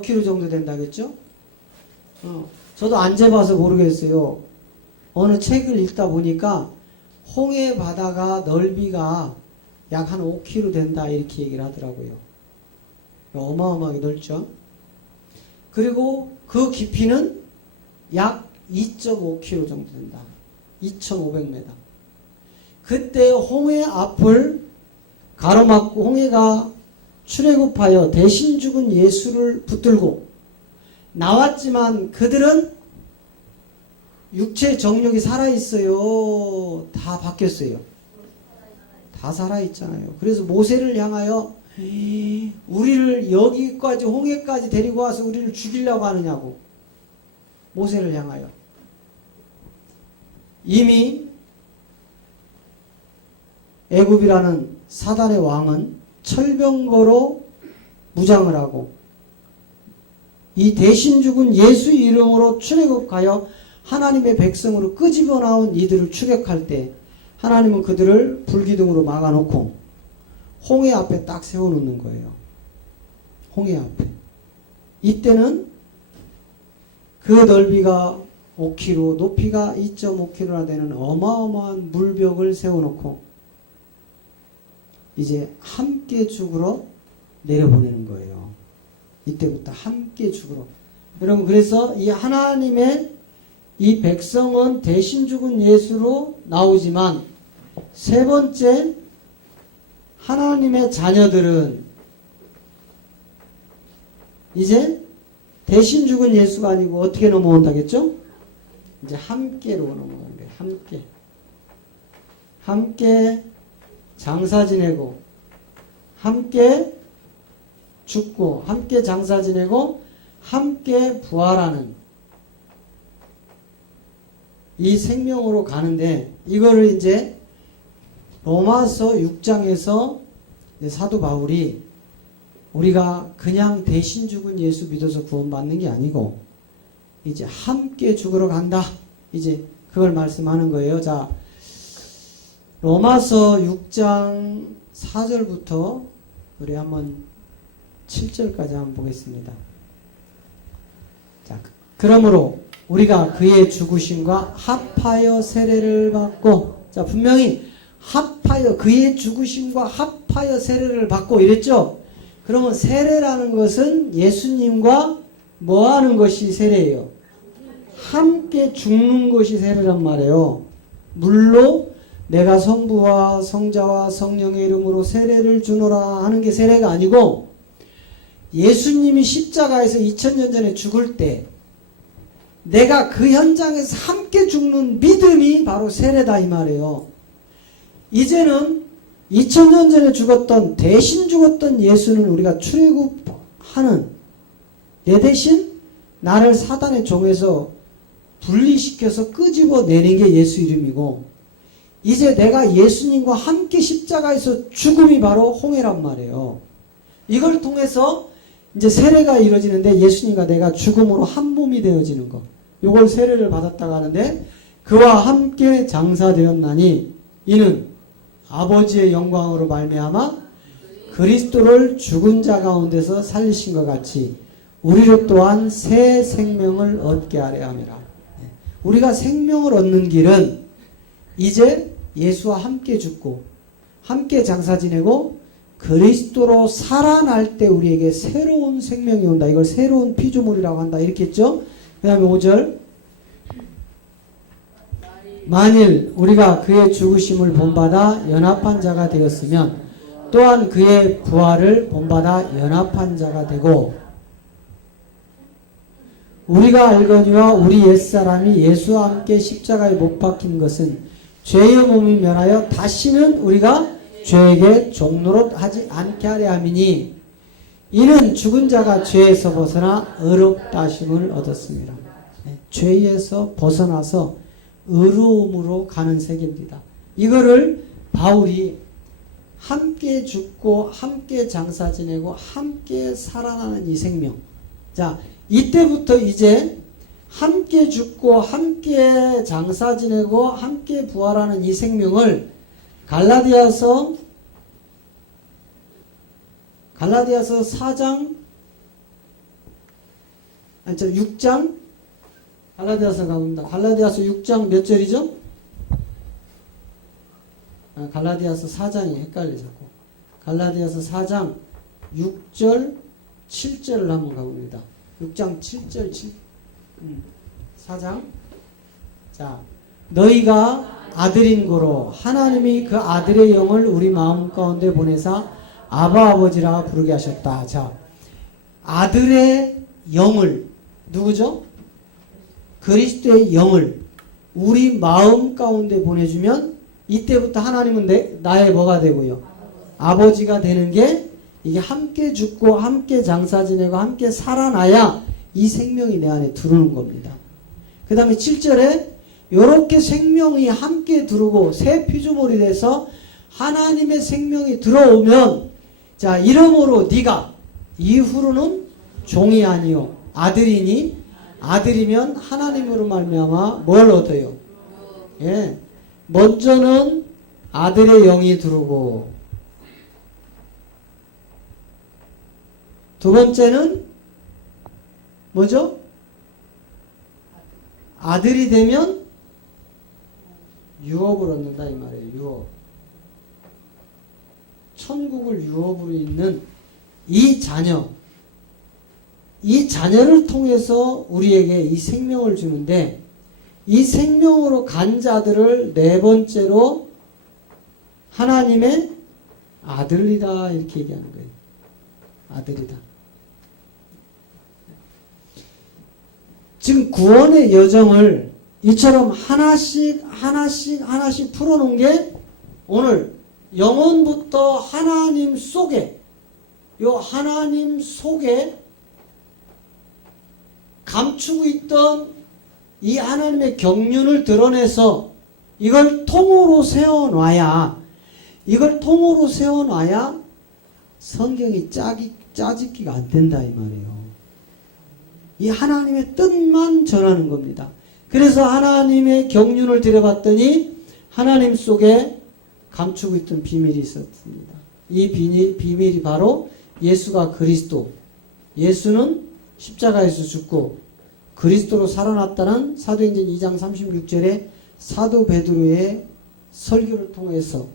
km 정도 된다겠죠? 저도 안 재봐서 모르겠어요. 어느 책을 읽다 보니까 홍해 바다가 넓이가 약 한 5km 된다 이렇게 얘기를 하더라고요. 어마어마하게 넓죠. 그리고 그 깊이는 약 2.5km 정도 된다. 2,500m. 그때 홍해 앞을 가로막고 홍해가 출애굽하여 대신 죽은 예수를 붙들고 나왔지만 그들은 육체 정욕이 살아있어요. 다 바뀌었어요. 다 살아있잖아요. 그래서 모세를 향하여 우리를 여기까지 홍해까지 데리고 와서 우리를 죽이려고 하느냐고. 모세를 향하여. 이미 애굽이라는 사단의 왕은 철병거로 무장을 하고 이 대신 죽은 예수 이름으로 출애굽하여 하나님의 백성으로 끄집어 나온 이들을 추격할 때 하나님은 그들을 불기둥으로 막아놓고 홍해 앞에 딱 세워놓는 거예요. 홍해 앞에. 이때는 그 넓이가 5km, 높이가 2.5km나 되는 어마어마한 물벽을 세워놓고 이제 함께 죽으러 내려보내는 거예요. 이때부터 함께 죽으러. 여러분, 그래서 이 하나님의 이 백성은 대신 죽은 예수로 나오지만 세 번째, 하나님의 자녀들은 이제 대신 죽은 예수가 아니고 어떻게 넘어온다겠죠? 이제 함께로 넘어가는 거예요. 함께. 함께 장사 지내고, 함께 죽고, 함께 장사 지내고, 함께 부활하는 이 생명으로 가는데, 이거를 이제 로마서 6장에서 사도 바울이 우리가 그냥 대신 죽은 예수 믿어서 구원받는 게 아니고 이제 함께 죽으러 간다. 이제 그걸 말씀하는 거예요. 자, 로마서 6장 4절부터 우리 한번 7절까지 한번 보겠습니다. 자, 그러므로 우리가 그의 죽으심과 합하여 세례를 받고, 자, 분명히 합하여, 그의 죽으심과 합하여 세례를 받고 이랬죠? 그러면 세례라는 것은 예수님과 뭐 하는 것이 세례예요? 함께 죽는 것이 세례란 말이에요. 물로 내가 성부와 성자와 성령의 이름으로 세례를 주노라 하는 게 세례가 아니고, 예수님이 십자가에서 2000년 전에 죽을 때 내가 그 현장에서 함께 죽는 믿음이 바로 세례다 이 말이에요. 이제는 2000년 전에 죽었던, 대신 죽었던 예수는 우리가 출애굽하는, 내 대신 나를 사단의 종에서 분리시켜서 끄집어 내는 게 예수 이름이고, 이제 내가 예수님과 함께 십자가에서 죽음이 바로 홍해란 말이에요. 이걸 통해서 이제 세례가 이루어지는데 예수님과 내가 죽음으로 한 몸이 되어지는 거. 이걸 세례를 받았다고 하는데, 그와 함께 장사되었나니 이는 아버지의 영광으로 말미암아 그리스도를 죽은 자 가운데서 살리신 것 같이 우리로 또한 새 생명을 얻게 하려 함이라. 우리가 생명을 얻는 길은 이제 예수와 함께 죽고 함께 장사 지내고 그리스도로 살아날 때 우리에게 새로운 생명이 온다. 이걸 새로운 피조물이라고 한다. 이렇게 했죠. 그 다음에 5절, 만일 우리가 그의 죽으심을 본받아 연합한 자가 되었으면 또한 그의 부활을 본받아 연합한 자가 되고, 우리가 알거니와 우리 옛사람이 예수와 함께 십자가에 못 박힌 것은 죄의 몸이 면하여 다시는 우리가 죄에게 종노릇 하지 않게 하려 함이니 이는 죽은 자가 죄에서 벗어나 의롭다심을 얻었습니다. 죄에서 벗어나서 의로움으로 가는 세계입니다. 이거를 바울이 함께 죽고 함께 장사 지내고 함께 살아나는 이 생명. 자, 이때부터 이제 함께 죽고 함께 장사 지내고 함께 부활하는 이 생명을 갈라디아서 4장 아니, 6장, 갈라디아서 가봅니다. 갈라디아서 6장 몇 절이죠? 갈라디아서 4장이 헷갈려 자꾸. 갈라디아서 4장 6절, 7절을 한번 가봅니다. 6장 7절, 4장. 자, 너희가 아들인 고로 하나님이 그 아들의 영을 우리 마음 가운데 보내사 아바 아버지라 부르게 하셨다. 자, 아들의 영을 누구죠? 그리스도의 영을 우리 마음 가운데 보내주면 이때부터 하나님은 나의 뭐가 되고요? 아버지가 되는 게 이게 함께 죽고 함께 장사 지내고 함께 살아나야 이 생명이 내 안에 들어오는 겁니다. 그 다음에 7절에 요렇게 생명이 함께 들어오고 새 피조물이 돼서 하나님의 생명이 들어오면 자 이러므로 네가 이후로는 종이 아니요 아들이니 아들이면 하나님으로 말미암아 뭘 얻어요? 예, 먼저는 아들의 영이 들어오고 두 번째는 뭐죠? 아들이 되면 유업을 얻는다 이 말이에요. 유업. 천국을 유업으로 있는 이 자녀. 이 자녀를 통해서 우리에게 이 생명을 주는데 이 생명으로 간 자들을 네 번째로 하나님의 아들이다 이렇게 얘기하는 거예요. 아들이다. 지금 구원의 여정을 이처럼 하나씩 풀어놓은 게 오늘 영혼부터 하나님 속에 요 하나님 속에 감추고 있던 이 하나님의 경륜을 드러내서 이걸 통으로 세워놔야 성경이 짜집기가 안 된다 이 말이에요. 이 하나님의 뜻만 전하는 겁니다. 그래서 하나님의 경륜을 들여봤더니 하나님 속에 감추고 있던 비밀이 있었습니다. 이 비밀이 바로 예수가 그리스도, 예수는 십자가에서 죽고 그리스도로 살아났다는 사도행전 2장 36절에 사도 베드로의 설교를 통해서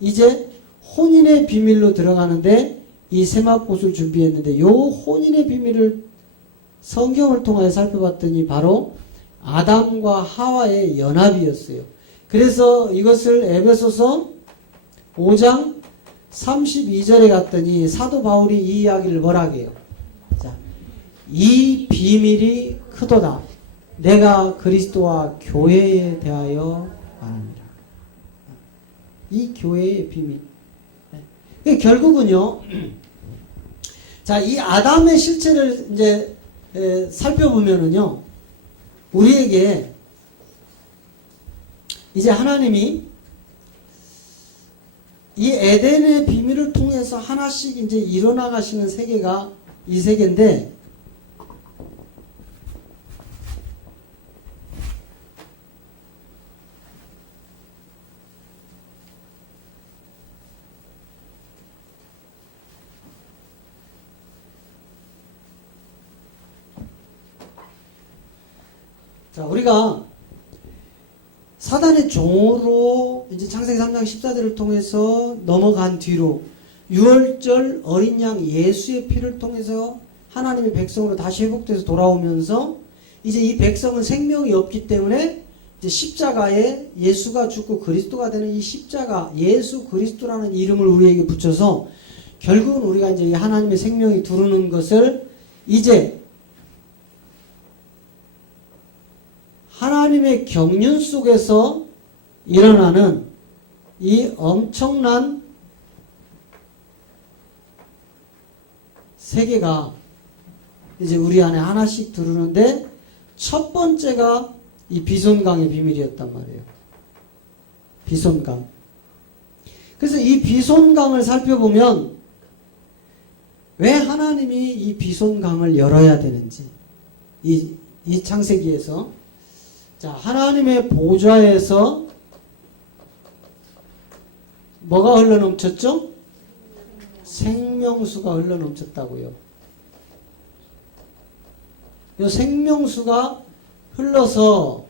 이제 혼인의 비밀로 들어가는데 이 세마포수를 준비했는데 이 혼인의 비밀을 성경을 통해 살펴봤더니 바로 아담과 하와의 연합이었어요. 그래서 이것을 에베소서 5장 32절에 갔더니 사도 바울이 이 이야기를 뭐라고 해요? 자, 이 비밀이 크도다. 내가 그리스도와 교회에 대하여 말합니다. 이 교회의 비밀. 결국은요. 자, 이 아담의 실체를 이제 살펴보면은요. 우리에게 이제 하나님이 이 에덴의 비밀을 통해서 하나씩 이제 일어나가시는 세계가 이 세계인데 자, 우리가 사단의 종으로 이제 창세기 3장 14절을 통해서 넘어간 뒤로 유월절 어린 양 예수의 피를 통해서 하나님의 백성으로 다시 회복돼서 돌아오면서 이제 이 백성은 생명이 없기 때문에 이제 십자가에 예수가 죽고 그리스도가 되는 이 십자가 예수 그리스도라는 이름을 우리에게 붙여서 결국은 우리가 이제 하나님의 생명이 두르는 것을 이제 하나님의 경륜 속에서 일어나는 이 엄청난 세계가 이제 우리 안에 하나씩 들어오는데 첫 번째가 이 비손강의 비밀이었단 말이에요. 비손강. 그래서 이 비손강을 살펴보면 왜 하나님이 이 비손강을 열어야 되는지 이 창세기에서 자, 하나님의 보좌에서 뭐가 흘러넘쳤죠? 생명수가 흘러넘쳤다고요. 이 생명수가 흘러서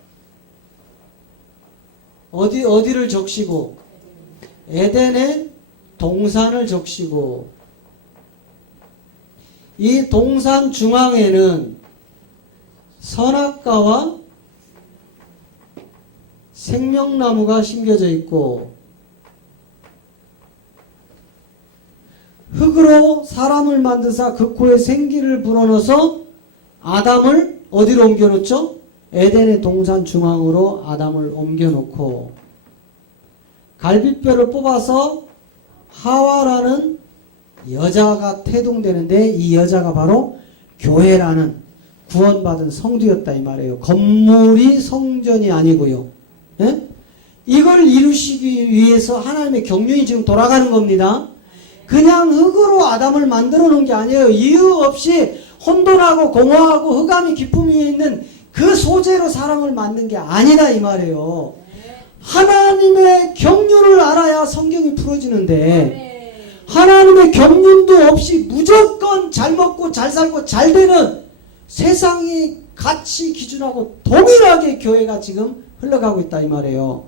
어디를 적시고 에덴의 동산을 적시고 이 동산 중앙에는 선악과와 생명나무가 심겨져 있고 흙으로 사람을 만드사 그 코에 생기를 불어넣어서 아담을 어디로 옮겨놓죠? 에덴의 동산 중앙으로 아담을 옮겨놓고 갈비뼈를 뽑아서 하와라는 여자가 태동되는데 이 여자가 바로 교회라는 구원받은 성도였다 이 말이에요. 건물이 성전이 아니고요. 예? 이걸 이루시기 위해서 하나님의 경륜이 지금 돌아가는 겁니다. 그냥 흙으로 아담을 만들어 놓은 게 아니에요. 이유 없이 혼돈하고 공허하고 흑암이 기품이 있는 그 소재로 사람을 만든 게 아니다 이 말이에요. 하나님의 경륜을 알아야 성경이 풀어지는데 하나님의 경륜도 없이 무조건 잘 먹고 잘 살고 잘 되는 세상의 가치 기준하고 동일하게 교회가 지금 흘러가고 있다 이 말이에요.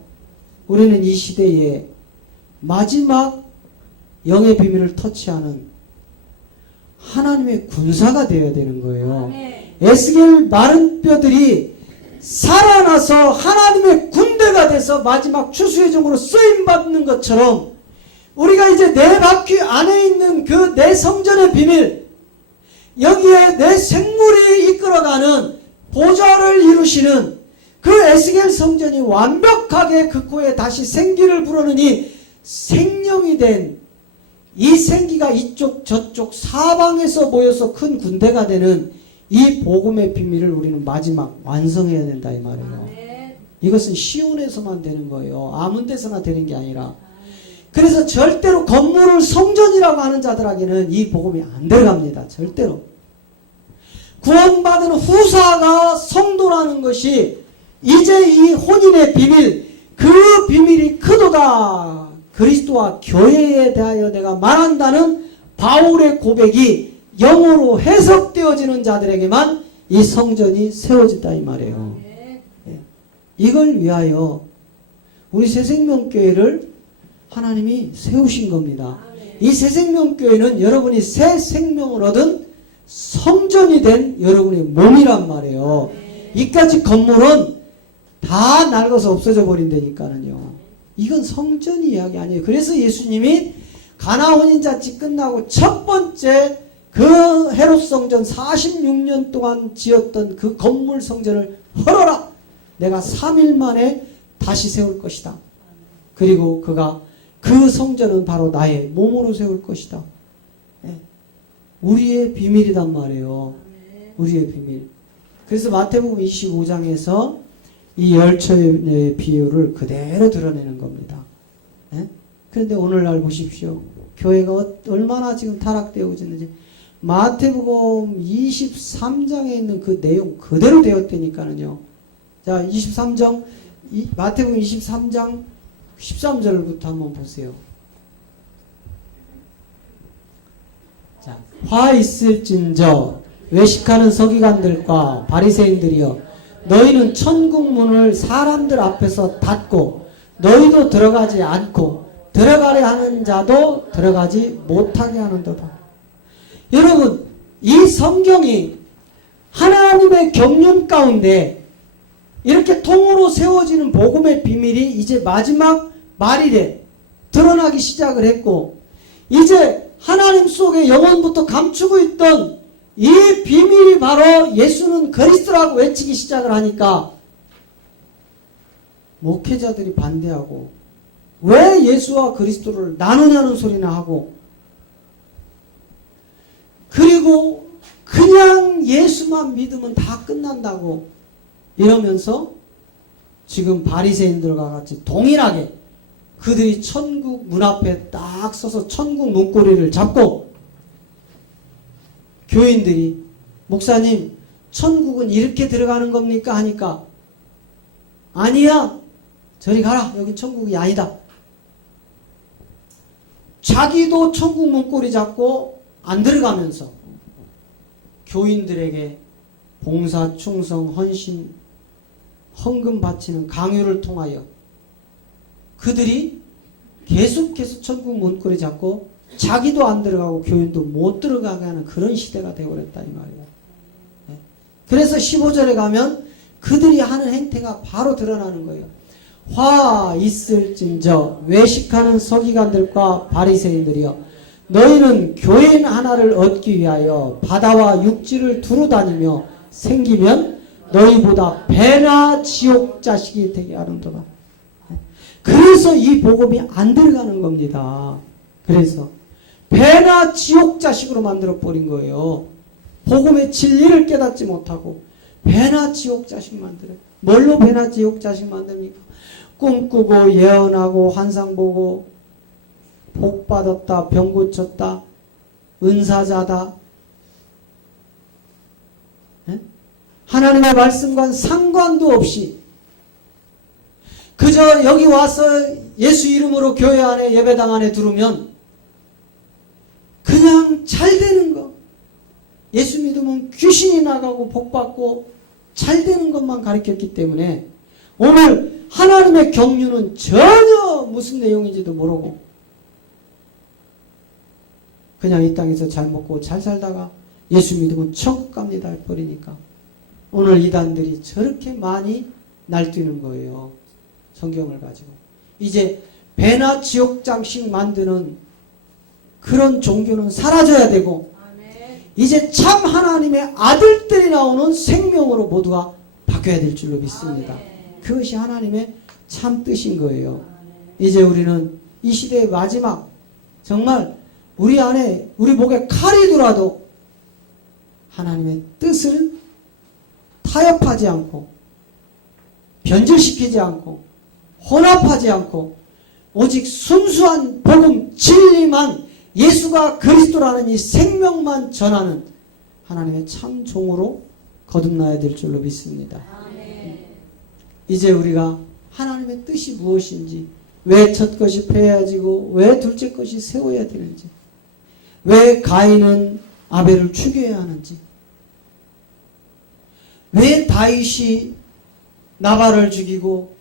우리는 이 시대에 마지막 영의 비밀을 터치하는 하나님의 군사가 되어야 되는 거예요. 에스겔 마른 뼈들이 살아나서 하나님의 군대가 돼서 마지막 추수의 종으로 쓰임받는 것처럼 우리가 이제 내 바퀴 안에 있는 그 내 성전의 비밀, 여기에 내 생물이 이끌어가는 보좌를 이루시는 그 에스겔 성전이 완벽하게 그 코에 다시 생기를 불어넣으니 생명이 된 이 생기가 이쪽 저쪽 사방에서 모여서 큰 군대가 되는 이 복음의 비밀을 우리는 마지막 완성해야 된다 이 말이에요. 이것은 시온에서만 되는 거예요. 아무 데서나 되는 게 아니라. 그래서 절대로 건물을 성전이라고 하는 자들에게는 이 복음이 안 들어갑니다. 절대로. 구원받은 후사가 성도라는 것이 이제 이 혼인의 비밀, 그 비밀이 크도다. 그리스도와 교회에 대하여 내가 말한다는 바울의 고백이 영어로 해석되어지는 자들에게만 이 성전이 세워졌다 이 말이에요. 이걸 위하여 우리 새생명교회를 하나님이 세우신 겁니다. 이 새생명교회는 여러분이 새 생명을 얻은 성전이 된 여러분의 몸이란 말이에요. 이까지 건물은 다 낡아서 없어져 버린다니까는요. 이건 성전 이야기 아니에요. 그래서 예수님이 가나 혼인잔치 끝나고 첫 번째 그 헤롯 성전 46년 동안 지었던 그 건물 성전을 헐어라. 내가 3일 만에 다시 세울 것이다. 그리고 그가 그 성전은 바로 나의 몸으로 세울 것이다. 네. 우리의 비밀이란 말이에요. 우리의 비밀. 그래서 마태복음 25장에서 이 열처의 비유를 그대로 드러내는 겁니다. 네? 그런데 오늘날 보십시오. 교회가 얼마나 지금 타락되어 있는지 마태복음 23장에 있는 그 내용 그대로 되었다니까는요. 자, 23장 마태복음 23장 13절부터 한번 보세요. 자, 화 있을진저 외식하는 서기관들과 바리새인들이여 너희는 천국 문을 사람들 앞에서 닫고 너희도 들어가지 않고 들어가려 하는 자도 들어가지 못하게 하는도다. 여러분, 이 성경이 하나님의 경륜 가운데 이렇게 통으로 세워지는 복음의 비밀이 이제 마지막 말일에 드러나기 시작을 했고 이제 하나님 속에 영원부터 감추고 있던 이 비밀이 바로 예수는 그리스도라고 외치기 시작을 하니까 목회자들이 반대하고 왜 예수와 그리스도를 나누냐는 소리나 하고 그리고 그냥 예수만 믿으면 다 끝난다고 이러면서 지금 바리새인들과 같이 동일하게 그들이 천국 문 앞에 딱 서서 천국 문고리를 잡고 교인들이 목사님 천국은 이렇게 들어가는 겁니까? 하니까 아니야 저리 가라 여긴 천국이 아니다. 자기도 천국 문고리 잡고 안 들어가면서 교인들에게 봉사, 충성, 헌신, 헌금 바치는 강요를 통하여 그들이 계속해서 천국 문고리 잡고 자기도 안 들어가고 교인도 못 들어가게 하는 그런 시대가 되어버렸다 이 말이야. 그래서 15절에 가면 그들이 하는 행태가 바로 드러나는 거예요. 화 있을진저 외식하는 서기관들과 바리새인들이여, 너희는 교인 하나를 얻기 위하여 바다와 육지를 두루 다니며 생기면 너희보다 배나 지옥 자식이 되게 하는도다. 그래서 이 복음이 안 들어가는 겁니다. 그래서 배나 지옥 자식으로 만들어 버린 거예요. 복음의 진리를 깨닫지 못하고 배나 지옥 자식 만들어요. 뭘로 배나 지옥 자식 만듭니까? 꿈꾸고 예언하고 환상 보고 복 받았다, 병 고쳤다, 은사자다, 하나님의 말씀과는 상관도 없이 그저 여기 와서 예수 이름으로 교회 안에 예배당 안에 들으면 그냥 잘 되는 거, 예수 믿으면 귀신이 나가고 복받고 잘 되는 것만 가르쳤기 때문에 오늘 하나님의 경륜은 전혀 무슨 내용인지도 모르고 그냥 이 땅에서 잘 먹고 잘 살다가 예수 믿으면 천국 갑니다 해버리니까 오늘 이단들이 저렇게 많이 날뛰는 거예요. 성경을 가지고. 이제 배나 지옥 장식 만드는 그런 종교는 사라져야 되고 이제 참 하나님의 아들들이 나오는 생명으로 모두가 바뀌어야 될 줄로 믿습니다. 그것이 하나님의 참 뜻인 거예요. 이제 우리는 이 시대의 마지막 정말 우리 안에 우리 목에 칼이 들어도 하나님의 뜻을 타협하지 않고 변질시키지 않고 혼합하지 않고 오직 순수한 복음 진리만 예수가 그리스도라는 이 생명만 전하는 하나님의 참 종으로 거듭나야 될 줄로 믿습니다. 이제 우리가 하나님의 뜻이 무엇인지, 왜 첫 것이 패야지고 왜 둘째 것이 세워야 되는지, 왜 가인은 아벨을 죽여야 하는지, 왜 다윗이 나발을 죽이고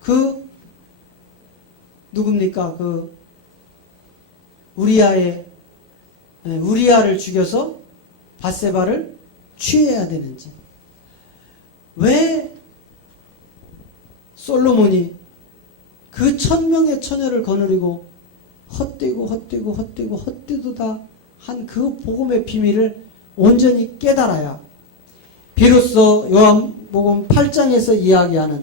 그 누굽니까? 그 우리아를 죽여서 밧세바를 취해야 되는지, 왜 솔로몬이 그 1000명의 처녀를 거느리고 헛되도다 한 그 복음의 비밀을 온전히 깨달아야 비로소 요한복음 8장에서 이야기하는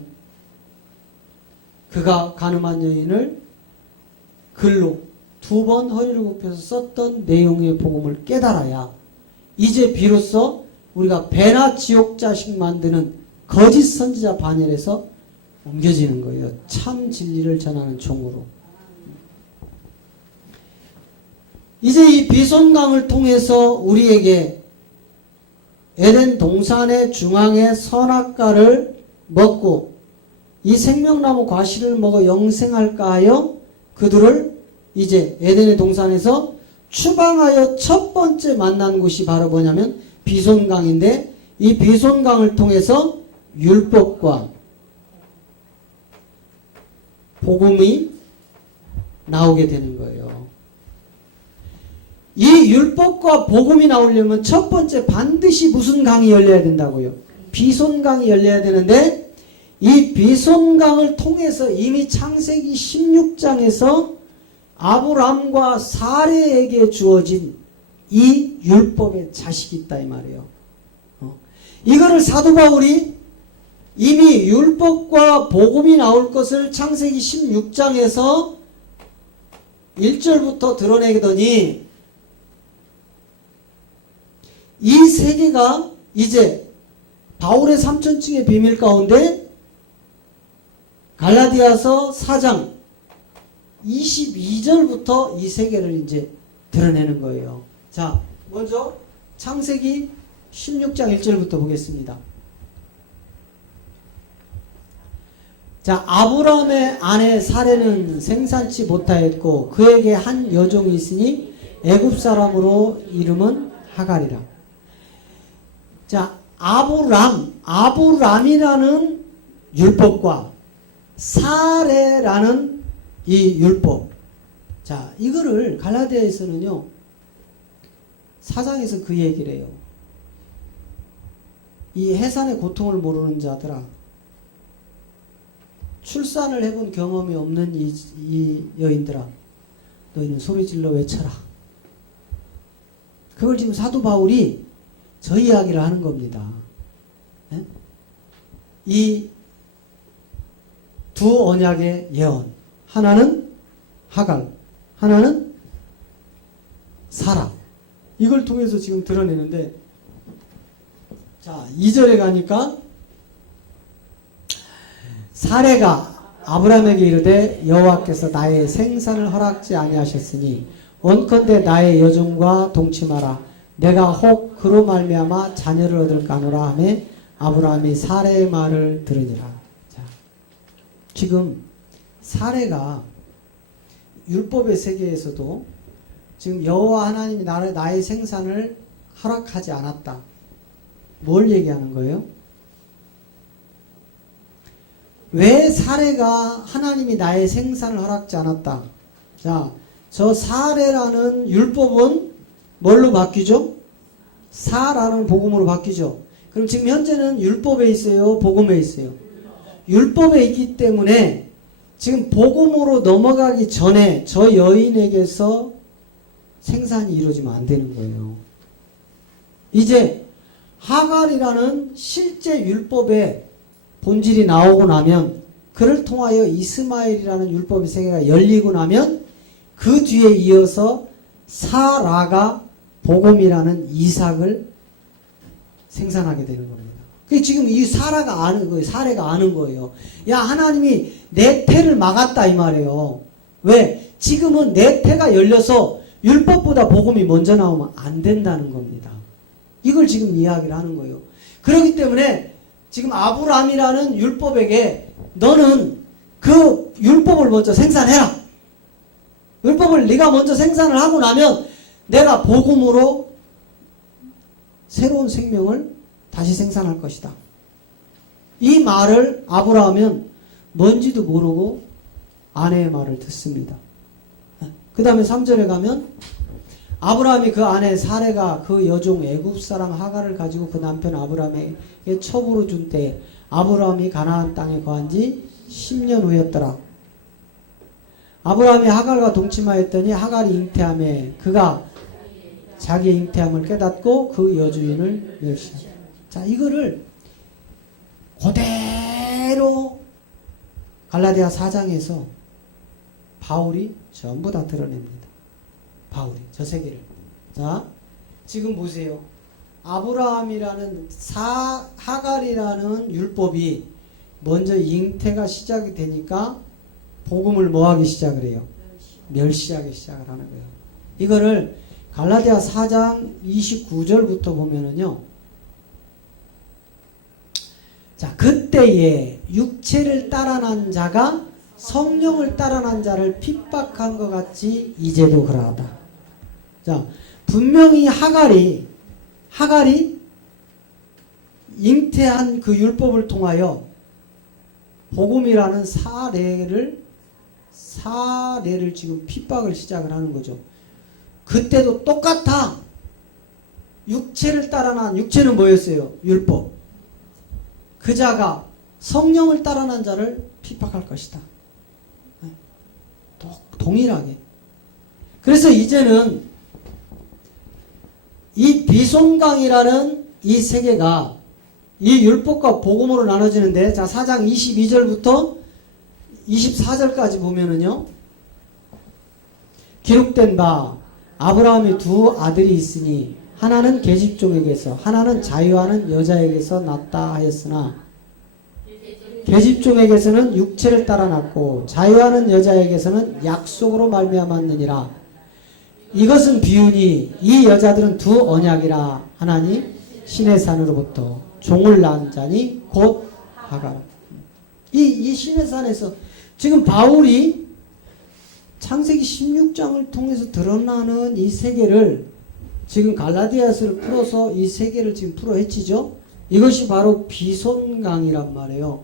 그가 가늠한 여인을 글로 2번 허리를 굽혀서 썼던 내용의 복음을 깨달아야 이제 비로소 우리가 배나 지옥 자식 만드는 거짓 선지자 반열에서 옮겨지는 거예요. 참 진리를 전하는 종으로. 이제 이 비손강을 통해서 우리에게 에덴 동산의 중앙의 선악과를 먹고 이 생명나무 과실을 먹어 영생할까 하여 그들을 이제 에덴의 동산에서 추방하여 첫 번째 만난 곳이 바로 뭐냐면 비손강인데, 이 비손강을 통해서 율법과 복음이 나오게 되는 거예요. 이 율법과 복음이 나오려면 첫 번째 반드시 무슨 강이 열려야 된다고요? 비손강이 열려야 되는데, 이 비손강을 통해서 이미 창세기 16장에서 아브람과 사레에게 주어진 이 율법의 자식이 있다 이 말이에요. 이거를 사도 바울이 이미 율법과 복음이 나올 것을 창세기 16장에서 1절부터 드러내더니 이 세계가 이제 바울의 삼천층의 비밀 가운데 갈라디아서 4장 22절부터 이 세계를 이제 드러내는 거예요. 자, 먼저 창세기 16장 1절부터 보겠습니다. 자, 아브라함의 아내 사레는 생산치 못하였고 그에게 한 여종이 있으니 애굽 사람으로 이름은 하갈이라. 자, 아브람이라는 율법과 사레라는 이 율법. 자, 이거를 갈라디아에서는요, 4장에서 그 얘기를 해요. 이 해산의 고통을 모르는 자들아, 출산을 해본 경험이 없는 이 여인들아, 너희는 소리질러 외쳐라. 그걸 지금 사도 바울이 저 이야기를 하는 겁니다. 네? 이 두 언약의 예언, 하나는 하갈, 하나는 사라. 이걸 통해서 지금 드러내는데, 자, 2절에 가니까 사레가 아브라함에게 이르되 여호와께서 나의 생산을 허락지 아니하셨으니 원컨대 나의 여종과 동침하라. 내가 혹 그로 말미암아 자녀를 얻을까노라 하며 아브라함이 사레의 말을 들으니라. 자, 지금 사레가 율법의 세계에서도 지금 여호와 하나님이 나의 생산을 허락하지 않았다. 뭘 얘기하는 거예요? 왜 사레가 하나님이 나의 생산을 허락지 않았다? 자, 저 사레라는 율법은 뭘로 바뀌죠? 사라는 복음으로 바뀌죠. 그럼 지금 현재는 율법에 있어요? 복음에 있어요? 율법에 있기 때문에 지금 복음으로 넘어가기 전에 저 여인에게서 생산이 이루어지면 안 되는 거예요. 이제 하갈이라는 실제 율법의 본질이 나오고 나면, 그를 통하여 이스마엘이라는 율법의 세계가 열리고 나면 그 뒤에 이어서 사라가 복음이라는 이삭을 생산하게 되는 겁니다. 그게 지금 이 사라가 아는 거예요. 사례가 아는 거예요. 야, 하나님이 내 태를 막았다 이 말이에요. 왜? 지금은 내 태가 열려서 율법보다 복음이 먼저 나오면 안 된다는 겁니다. 이걸 지금 이야기를 하는 거예요. 그렇기 때문에 지금 아브람이라는 율법에게 너는 그 율법을 먼저 생산해라. 율법을 네가 먼저 생산을 하고 나면 내가 복음으로 새로운 생명을 다시 생산할 것이다. 이 말을 아브라함은 뭔지도 모르고 아내의 말을 듣습니다. 그 다음에 3절에 가면 아브라함이 그 아내 사레가 그 여종 애굽 사람 하갈을 가지고 그 남편 아브라함에게 첩으로 준 때에 아브라함이 가나안 땅에 거한 지 10년 후였더라. 아브라함이 하갈과 동침하였더니 하갈이 잉태하며 그가 자기의 잉태함을 깨닫고 그 여주인을 멸시한다. 자, 이거를 그대로 갈라디아 4장에서 바울이 전부 다 드러냅니다. 바울이 저 세계를. 자, 지금 보세요. 아브라함이라는 하갈이라는 율법이 먼저 잉태가 시작이 되니까 복음을 뭐하기 시작을 해요? 멸시하기 시작을 하는 거예요. 이거를 갈라디아 4장 29절부터 보면은요. 자, 그때에 육체를 따라난 자가 성령을 따라난 자를 핍박한 것 같이 이제도 그러하다. 자, 분명히 하갈이 잉태한 그 율법을 통하여 복음이라는 사례를 지금 핍박을 시작을 하는 거죠. 그때도 똑같아. 육체를 따라난, 육체는 뭐였어요? 율법. 그 자가 성령을 따라난 자를 핍박할 것이다. 동일하게. 그래서 이제는 이 비송강이라는 이 세계가 이 율법과 복음으로 나눠지는데, 자, 4장 22절부터 24절까지 보면은요, 기록된 바 아브라함이 두 아들이 있으니 하나는 계집종에게서 하나는 자유하는 여자에게서 났다 하였으나 계집종에게서는 육체를 따라 났고 자유하는 여자에게서는 약속으로 말미암았느니라. 이것은 비유니 이 여자들은 두 언약이라 하나니 신의 산으로부터 종을 낳은 자니 곧 하갈. 이 신의 산에서 지금 바울이 창세기 16장을 통해서 드러나는 이 세계를 지금 갈라디아서를 풀어서 이 세 개를 지금 풀어헤치죠. 이것이 바로 비손강이란 말이에요.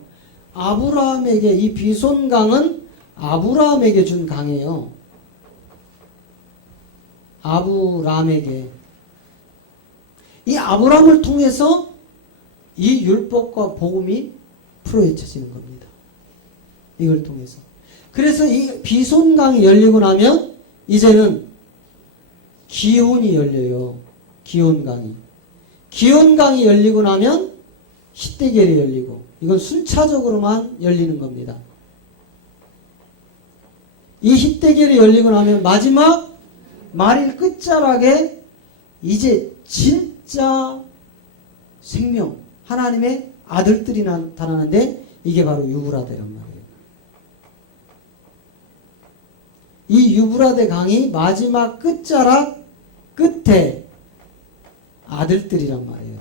아브라함에게, 이 비손강은 아브라함에게 준 강이에요. 아브라함에게. 이 아브라함을 통해서 이 율법과 복음이 풀어헤쳐지는 겁니다. 이걸 통해서. 그래서 이 비손강이 열리고 나면 이제는 기혼이 열려요. 기혼강이. 기혼강이 열리고 나면 히데겔이 열리고, 이건 순차적으로만 열리는 겁니다. 이 히데겔이 열리고 나면 마지막 말일 끝자락에 이제 진짜 생명, 하나님의 아들들이 나타나는데 이게 바로 유브라데란 말이에요. 이 유브라데 강이 마지막 끝자락 끝에 아들들이란 말이에요.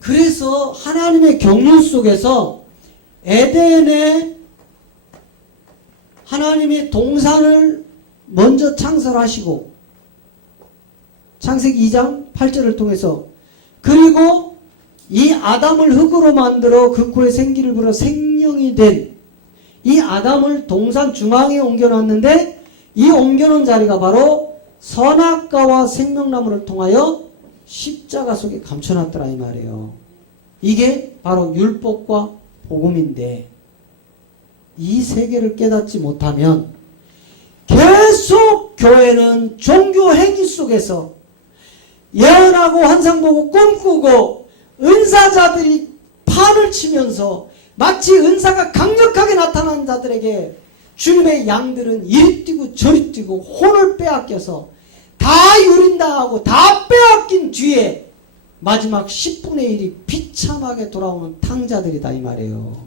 그래서 하나님의 경륜 속에서 에덴에 하나님이 동산을 먼저 창설하시고, 창세기 2장 8절을 통해서, 그리고 이 아담을 흙으로 만들어 그 코에 생기를 불어 생명이 된 이 아담을 동산 중앙에 옮겨놨는데, 이 옮겨놓은 자리가 바로 선악과와 생명나무를 통하여 십자가 속에 감춰놨더라 이 말이에요. 이게 바로 율법과 복음인데, 이 세계를 깨닫지 못하면 계속 교회는 종교 행위 속에서 예언하고 환상 보고 꿈꾸고 은사자들이 판을 치면서 마치 은사가 강력하게 나타난 자들에게 주님의 양들은 이리 뛰고 저리 뛰고 혼을 빼앗겨서 다 유린당하고 다 빼앗긴 뒤에 마지막 10분의 1이 비참하게 돌아오는 탕자들이다 이 말이에요.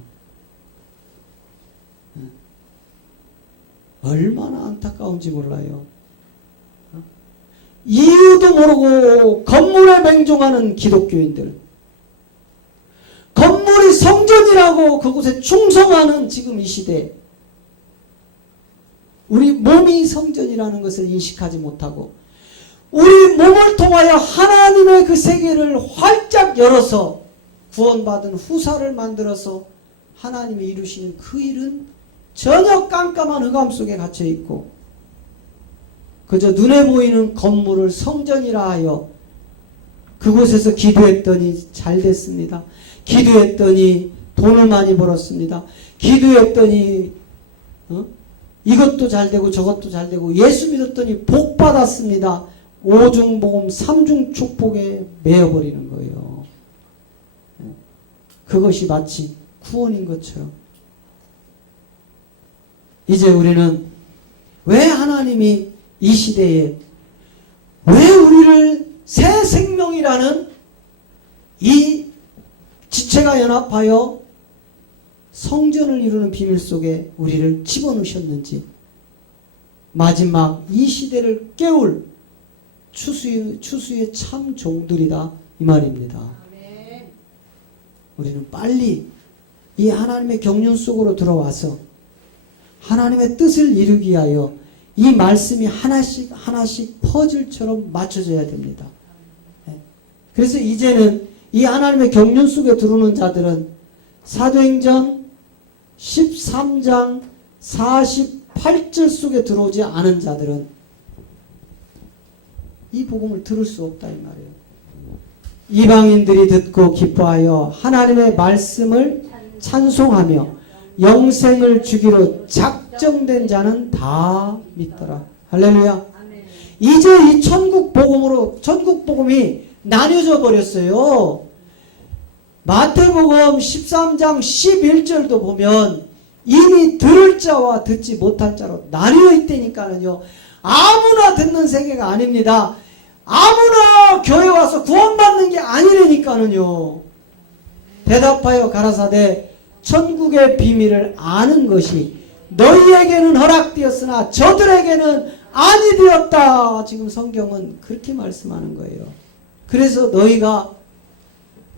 얼마나 안타까운지 몰라요. 이유도 모르고 건물에 맹종하는 기독교인들, 건물이 성전이라고 그곳에 충성하는 지금 이 시대, 우리 몸이 성전이라는 것을 인식하지 못하고 우리 몸을 통하여 하나님의 그 세계를 활짝 열어서 구원받은 후사를 만들어서 하나님이 이루시는 그 일은 전혀 깜깜한 흑암 속에 갇혀 있고, 그저 눈에 보이는 건물을 성전이라 하여 그곳에서 기도했더니 잘 됐습니다. 기도했더니 돈을 많이 벌었습니다. 기도했더니 이것도 잘 되고 저것도 잘 되고, 예수 믿었더니 복 받았습니다. 오중복음 삼중축복에 매여버리는 거예요. 그것이 마치 구원인 것처럼. 이제 우리는 왜 하나님이 이 시대에 왜 우리를 새 생명이라는 이 지체가 연합하여 성전을 이루는 비밀 속에 우리를 집어넣으셨는지, 마지막 이 시대를 깨울 추수의 참 종들이다 이 말입니다. 우리는 빨리 이 하나님의 경륜 속으로 들어와서 하나님의 뜻을 이루기 위하여 이 말씀이 하나씩 하나씩 퍼즐처럼 맞춰져야 됩니다. 그래서 이제는 이 하나님의 경륜 속에 들어오는 자들은 사도행전 13장 48절 속에 들어오지 않은 자들은 이 복음을 들을 수 없다 이 말이에요. 이방인들이 듣고 기뻐하여 하나님의 말씀을 찬송하며 영생을 주기로 작정된 자는 다 믿더라. 할렐루야. 이제 이 천국 복음으로, 천국 복음이 나뉘어져 버렸어요. 마태복음 13장 11절도 보면 이미 들을 자와 듣지 못할 자로 나뉘어 있다니까는요. 아무나 듣는 세계가 아닙니다. 아무나 교회 와서 구원받는 게 아니라니까는요. 대답하여 가라사대 천국의 비밀을 아는 것이 너희에게는 허락되었으나 저들에게는 아니 되었다. 지금 성경은 그렇게 말씀하는 거예요. 그래서 너희가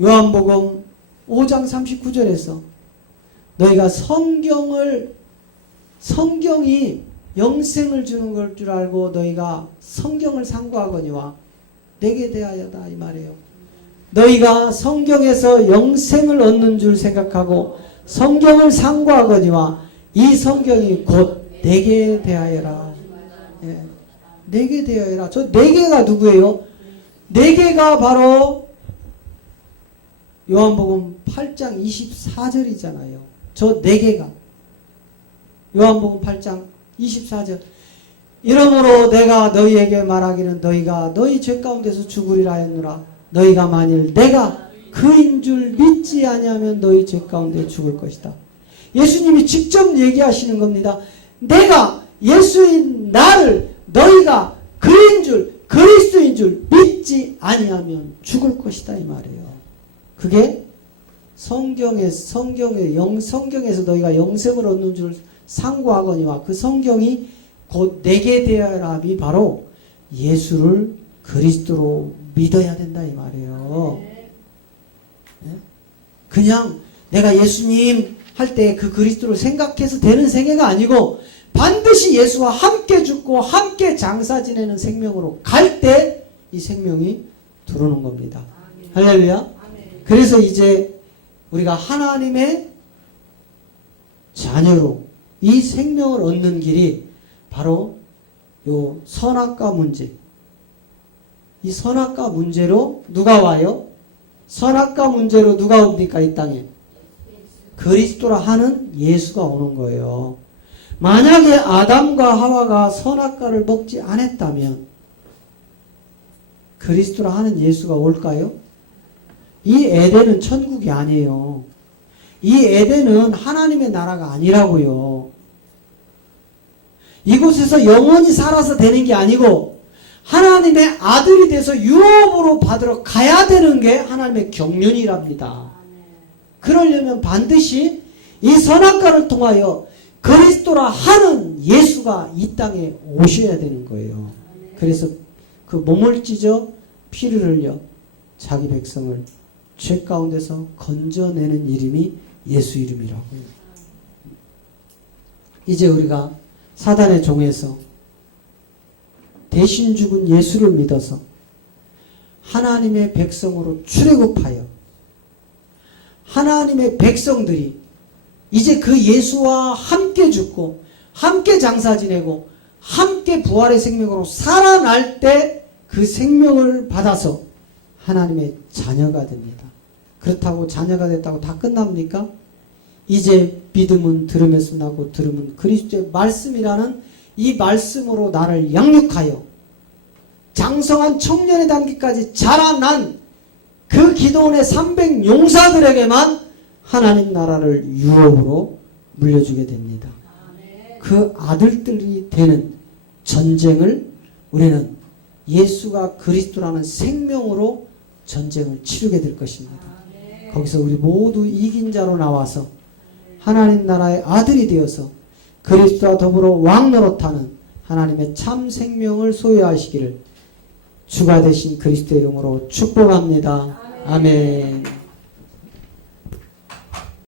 요한복음 5장 39절에서 너희가 성경이 영생을 주는 걸 줄 알고 너희가 성경을 상고하거니와 내게 대하여다 이 말이에요. 너희가 성경에서 영생을 얻는 줄 생각하고 성경을 상고하거니와 이 성경이 곧 내게 대하여라. 예. 내게 대하여라. 저 네 개가 누구예요? 네 개가 바로 요한복음 8장 24절이잖아요. 저 네 개가 요한복음 8장 24절. 이러므로 내가 너희에게 말하기는 너희가 너희 죄 가운데서 죽으리라 하였노라. 너희가 만일 내가 그인 줄 믿지 아니하면 너희 죄 가운데 죽을 것이다. 예수님이 직접 얘기하시는 겁니다. 내가 예수인 나를 너희가 그인 줄 그리스도인 줄 믿지 아니하면 죽을 것이다 이 말이에요. 그게 성경에서 너희가 영생을 얻는 줄 상고하거니와 그 성경이 곧 내게 대하여라이 바로 예수를 그리스도로 믿어야 된다 이 말이에요. 그냥 내가 예수님 할 때 그 그리스도를 생각해서 되는 생애가 아니고 반드시 예수와 함께 죽고 함께 장사 지내는 생명으로 갈 때 이 생명이 들어오는 겁니다. 할렐루야. 그래서 이제 우리가 하나님의 자녀로 이 생명을 얻는 길이 바로 요 선악과 문제. 이 선악과 문제로 누가 와요? 선악과 문제로 누가 옵니까? 이 땅에. 그리스도라 하는 예수가 오는 거예요. 만약에 아담과 하와가 선악과를 먹지 않았다면 그리스도라 하는 예수가 올까요? 이 에덴은 천국이 아니에요. 이 에덴은 하나님의 나라가 아니라고요. 이곳에서 영원히 살아서 되는 게 아니고 하나님의 아들이 돼서 유업으로 받으러 가야 되는 게 하나님의 경륜이랍니다. 그러려면 반드시 이 선악과를 통하여 그리스도라 하는 예수가 이 땅에 오셔야 되는 거예요. 그래서 그 몸을 찢어 피를 흘려 자기 백성을 죄 가운데서 건져내는 이름이 예수 이름이라고요. 이제 우리가 사단의 종에서 대신 죽은 예수를 믿어서 하나님의 백성으로 출애굽하여 하나님의 백성들이 이제 그 예수와 함께 죽고 함께 장사 지내고 함께 부활의 생명으로 살아날 때 그 생명을 받아서 하나님의 자녀가 됩니다. 그렇다고 자녀가 됐다고 다 끝납니까? 이제 믿음은 들음에서 나고 들음은 그리스도의 말씀이라는 이 말씀으로 나를 양육하여 장성한 청년의 단계까지 자라난 그 기도원의 300 용사들에게만 하나님 나라를 유업으로 물려주게 됩니다. 그 아들들이 되는 전쟁을 우리는 예수가 그리스도라는 생명으로 전쟁을 치르게 될 것입니다. 거기서 우리 모두 이긴 자로 나와서 하나님 나라의 아들이 되어서 그리스도와 더불어 왕노릇하는 하나님의 참 생명을 소유하시기를 주가 되신 그리스도의 이름으로 축복합니다. 아멘.